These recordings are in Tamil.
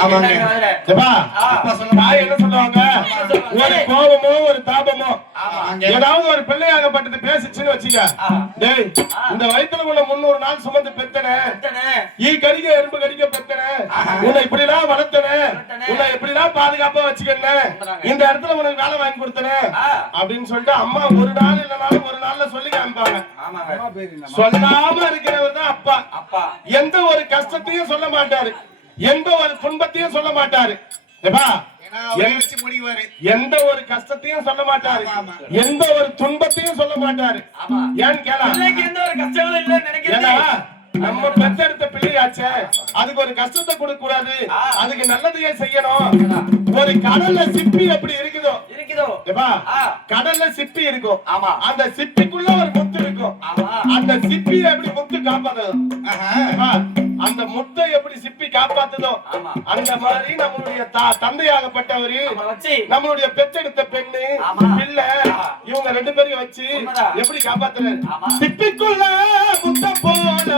ஆமாங்க. ஏப்பா, தாய் என்ன சொல்லுவாங்க? ஒரு கோபமோ ஒரு தாபமோ ஏதாவது ஒரு பிள்ளையாகப்பட்டது பேசிச்சுன்னு வச்சுக்க, டேய் இந்த வயித்துல உள்ள 300 நாள் சுமந்து பெத்தனே, ஈ கடிக்க எறும்பு கடிக்க பெத்தனே, உன்னை இப்படிதான் வளர்த்தனே, உன்னை இப்படிதான் பாதுகாப்பா வச்சுக்கனே, இந்த இடத்துல உனக்கு வேலை வாங்கி கொடுத்தனே அப்படின்னு சொல்லிட்டு அம்மா ஒரு நாள் இல்லனாலும் ஒரு நாள்ல சொல்லி காமிப்பாங்க. சொல்லாம இருக்கிறவர் தான் அப்பா. எந்த ஒரு கஷ்டத்தையும் சொல்ல மாட்டாரு, எந்த ஒரு துன்பத்தையும் சொல்ல மாட்டாரு. எந்த ஒரு கஷ்டத்தையும் சொல்ல மாட்டாரு, எந்த ஒரு துன்பத்தையும் சொல்ல மாட்டாரு. ஏன்னு கேளா, நம்ம பெத்தெடுத்த பிள்ளையாச்சே, அதுக்கு ஒரு கஷ்டத்தை கொடுக்க கூடாது, அதுக்கு நல்லதையே செய்யணும். ஒரு கடல்ல சிப்பி எப்படி இருக்குதோ, கடல்ல சிப்பி இருக்கும், அந்த சிப்பிக்குள்ள ஒரு முத்து இருக்கும், அந்த சிப்பி எப்படி முத்து காப்பாது, அந்த முத்தை எப்படி சிப்பி காப்பாத்துதோ அந்த மாதிரி நம்மளுடைய தந்தையாகப்பட்டவரு நம்மளுடைய பெத்தெடுத்த பெண்ணு பிள்ளை இவங்க 2 பேரையும் வச்சு எப்படி காப்பாத்துறாரு. சிப்பிக்குள்ள முத்த போல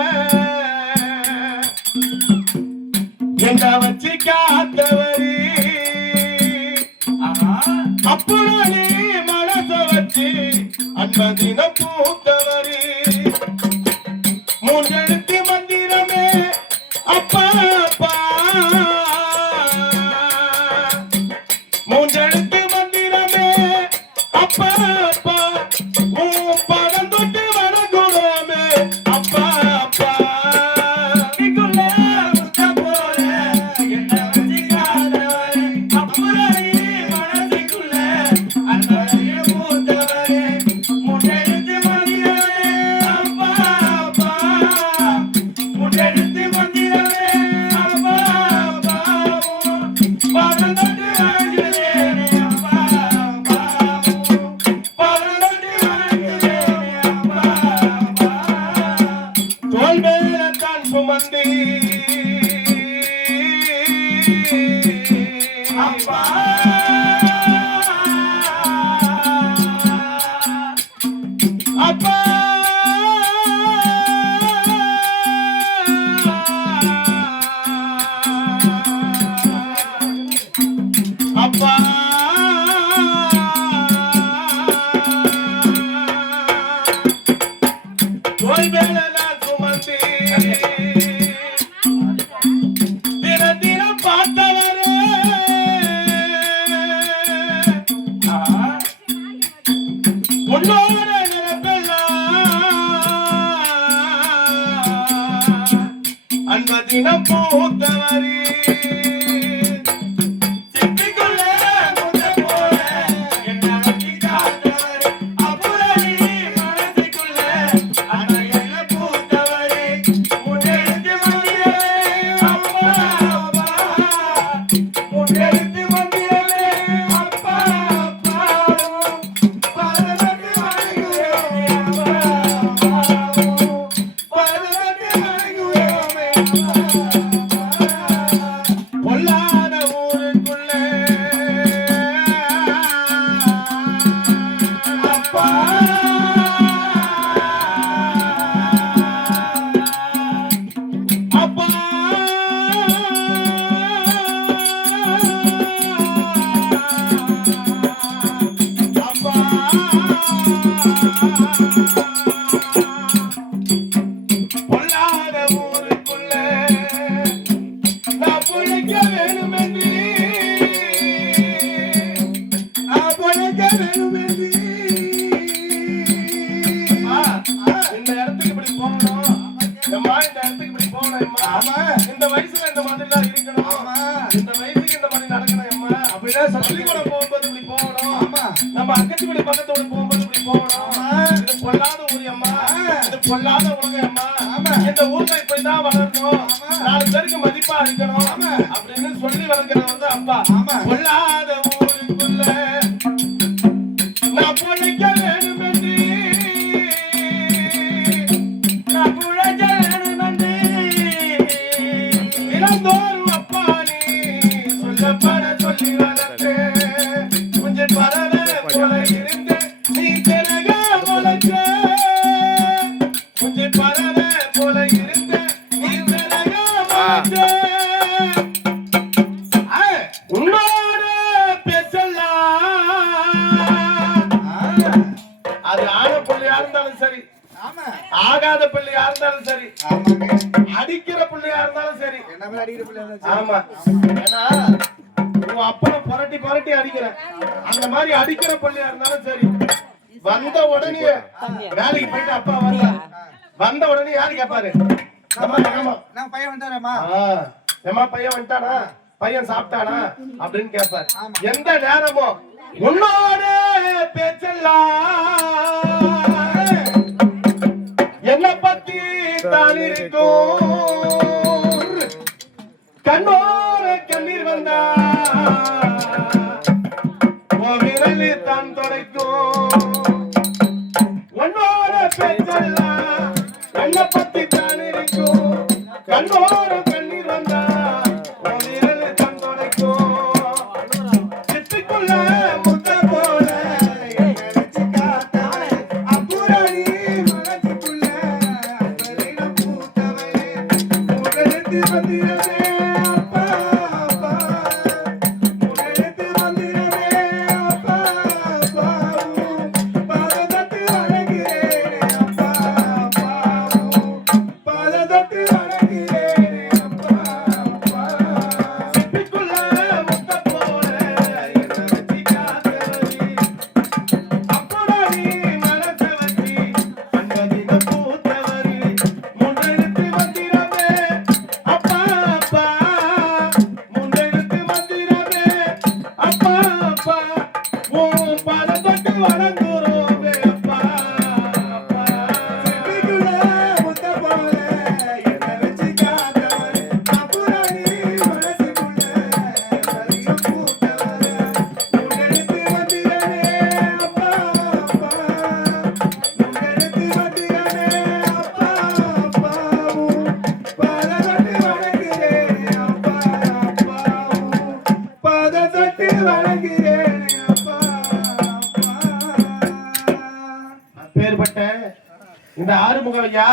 என்ன வச்சு காத்தவரு, அப்படி மனச வச்சு அன்பதினம் பூத்தவரு, மூன்றெழுத்து மந்திரமே அப்பா அப்பா, மூன்றெழுத்து மந்திரமே அப்பா அப்பா, பதம் தொட்டு வணங்குறோமே அப்பா அப்பா. அன்பதினம் பூத்தவரே இந்த வயசுல இந்த மாதிரி எல்லாம் இருக்கணும், இந்த வயசுக்கு இந்த மாதிரி நடக்கணும், பள்ளிக்கூட போகும்போது இப்படி போகணும், நம்ம அக்கத்துக்குடி பக்கத்தோடு போகும்போது இப்படி போகணும், இது பொல்லாத ஊர் அம்மா, இது பொல்லாத உலக அம்மா, இந்த ஊர்ல இப்படிதான் வளரணும், 4 பேருக்கு மதிப்பா இருக்கணும் அப்படின்னு சொல்லி வளர்க்கிறது வந்து அப்பா. பொல்லாத ஊருக்குள்ள நான் பொழைக்க வேணும் என்று, நான் புழைக்க வேணும் என்று இளந்தோறும் அப்பா நீ சொல்லப்பட சொல்லி வளர்த்து கொஞ்சம் பரவ போல இருந்து நீ பிறக முளைச்ச, கொஞ்சம் பரவ போல இருந்து நீ பிறக முளைச்ச. அடிக்கிற பிள்ளையா இருந்தாலும் சரி. என்ன மாதிரி அடிக்கிற பிள்ளை இருந்தா ஆமா. ஏன்னா உன் அப்பனை புரட்டி புரட்டி அடிக்கிற அந்த மாதிரி அடிக்கிற பிள்ளையா இருந்தாலும் சரி. வந்த உடனே வேலைக்கு போயிட்டு அப்பா வந்த உடனே யாரு கேட்பாரு? நான் பையன் வந்தாரம்மா, ஏமா பையன் வந்துட்டானா, பையன் சாப்பிட்டானா அப்படின்னு கேட்பாரு. எந்த நேரமும் உன்னோட பேச்செல்லாம் என்ன பத்தி தான் இருக்கும். கண்ணோர கண்ணீர் வந்தா விரல் தான் தொடைக்கும். உன்னோட பேச்செல்லாம் என்ன பத்தி தான் இருக்கும். கண்ணோர கண்ணீர் வந்தா விரல் தான் தொடைக்கும். சிட்டுக்குள்ள முட்டை போல நினைச்சு காத்தவளே, அப்புறணி மனசுக்குள்ள அசலிடம் பூத்தவளே, உடலுக்கு வந்திரவே அப்பா அப்பா, உடலுக்கு வந்திரவே அப்பா அப்பா, பாதத்து வணங்குறேனே அப்பா அப்பா, பாதத்து வணங்குறேனே அப்பா அப்பா. சிட்டுக்குள்ள முட்டை போல என்ன வச்சு காத்தவளே, அப்புறம் நீ மனசை வச்சு அங்கதின பூத்தவளே, முன்னெடுத்து வந்திரவே அப்பா அப்பா, முன்னெடுத்து வந்திரவே அப்பா அப்பா, உன் பாதத்தொட்டு வணங்குறோமே அப்பா அப்பா. சிட்டுக்குள்ள முட்டை போல என்ன வச்சு காத்தவளே, அப்புறம் நீ மனசுக்குள்ள அசலிடம் பூத்தவளே, உடலுக்கு வந்திரவே அப்பா அப்பா, உடலுக்கு வந்திரவே அப்பா அப்பா, பாதத்து வணங்குறேனே அப்பா அப்பா, பாதத்து வணங்குறேனே அப்பா அப்பா. அப்பேற்பட்ட இந்த ஆறுமுக ஐயா